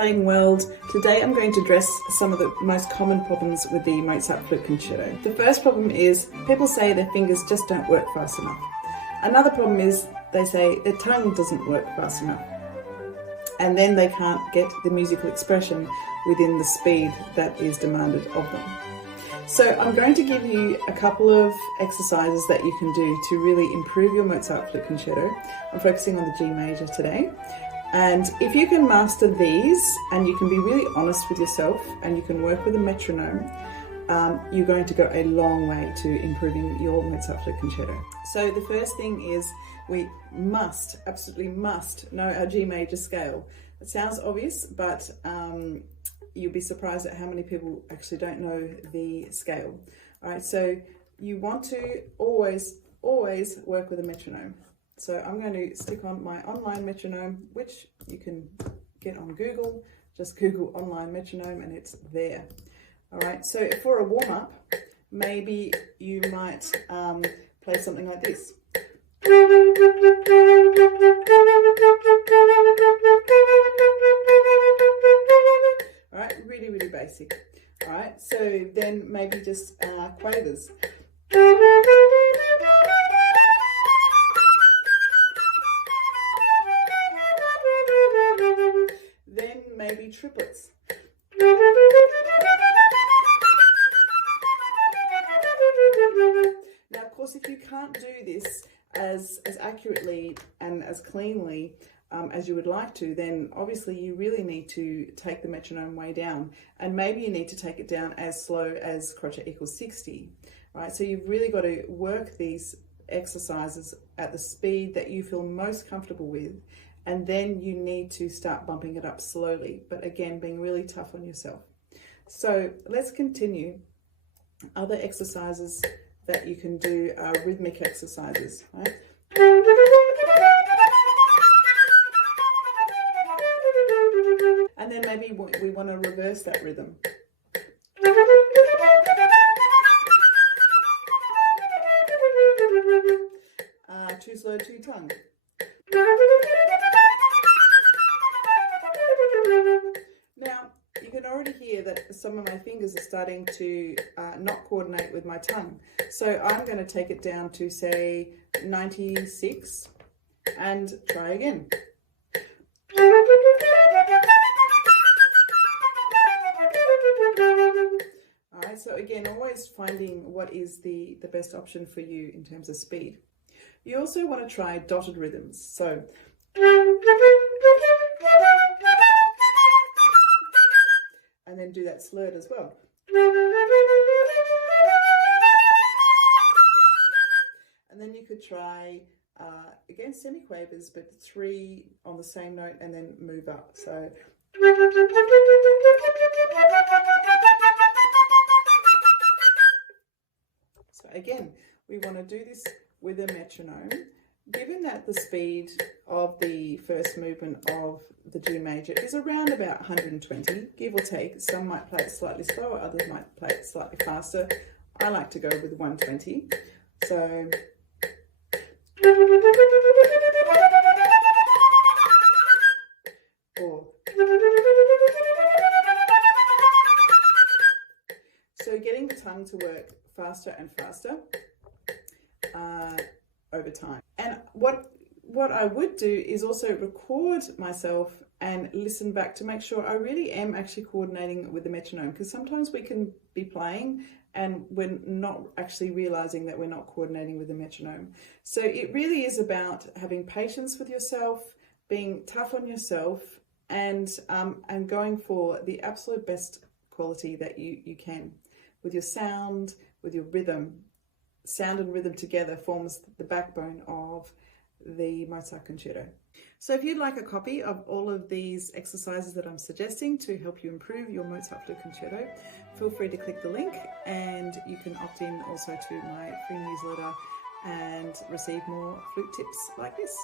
playing world. Today I'm going to address some of the most common problems with the Mozart Flute Concerto. The first problem is people say their fingers just don't work fast enough. Another problem is they say their tongue doesn't work fast enough. And then they can't get the musical expression within the speed that is demanded of them. So I'm going to give you a couple of exercises that you can do to really improve your Mozart Flute Concerto. I'm focusing on the G major today. And if you can master these and you can be really honest with yourself and you can work with a metronome, you're going to go a long way to improving your Mozart Flute Concerto. So the first thing is we must, absolutely must know our G major scale. It sounds obvious, but you'll be surprised at how many people actually don't know the scale. All right, so you want to always work with a metronome. So I'm going to stick on my online metronome, which you can get on Google. Just Google online metronome and it's there. All right, so for a warm-up, maybe you might play something like this. All right, really basic. All right, so then maybe just quavers. Then maybe triplets. Now, of course, if you can't do this as accurately and as cleanly as you would like to, then obviously you really need to take the metronome way down, and maybe you need to take it down as slow as crotchet equals 60, right? So you've really got to work these exercises at the speed that you feel most comfortable with, and then you need to start bumping it up slowly, but again, being really tough on yourself. So let's continue. Other exercises that you can do are rhythmic exercises, right? And then maybe we want to reverse that rhythm. Too slow, too tongue. Now, you can already hear that some of my fingers are starting to not coordinate with my tongue. So I'm going to take it down to, say, 96 and try again. All right, so again, always finding what is the best option for you in terms of speed. You also want to try dotted rhythms. So and then do that slurred as well. And then you could try, again, semiquavers, but 3 on the same note and then move up. So again, we want to do this with a metronome. Given that the speed of the first movement of the G major is around about 120, give or take, some might play it slightly slower, others might play it slightly faster. I like to go with 120. So getting the tongue to work faster and faster over time. And what I would do is also record myself and listen back to make sure I really am actually coordinating with the metronome, because sometimes we can be playing and we're not actually realizing that we're not coordinating with the metronome. So it really is about having patience with yourself, being tough on yourself, and going for the absolute best quality that you can with your sound, with your rhythm. Sound and rhythm together forms the backbone of the Mozart Concerto. So if you'd like a copy of all of these exercises that I'm suggesting to help you improve your Mozart Flute Concerto, feel free to click the link, and you can opt in also to my free newsletter and receive more flute tips like this.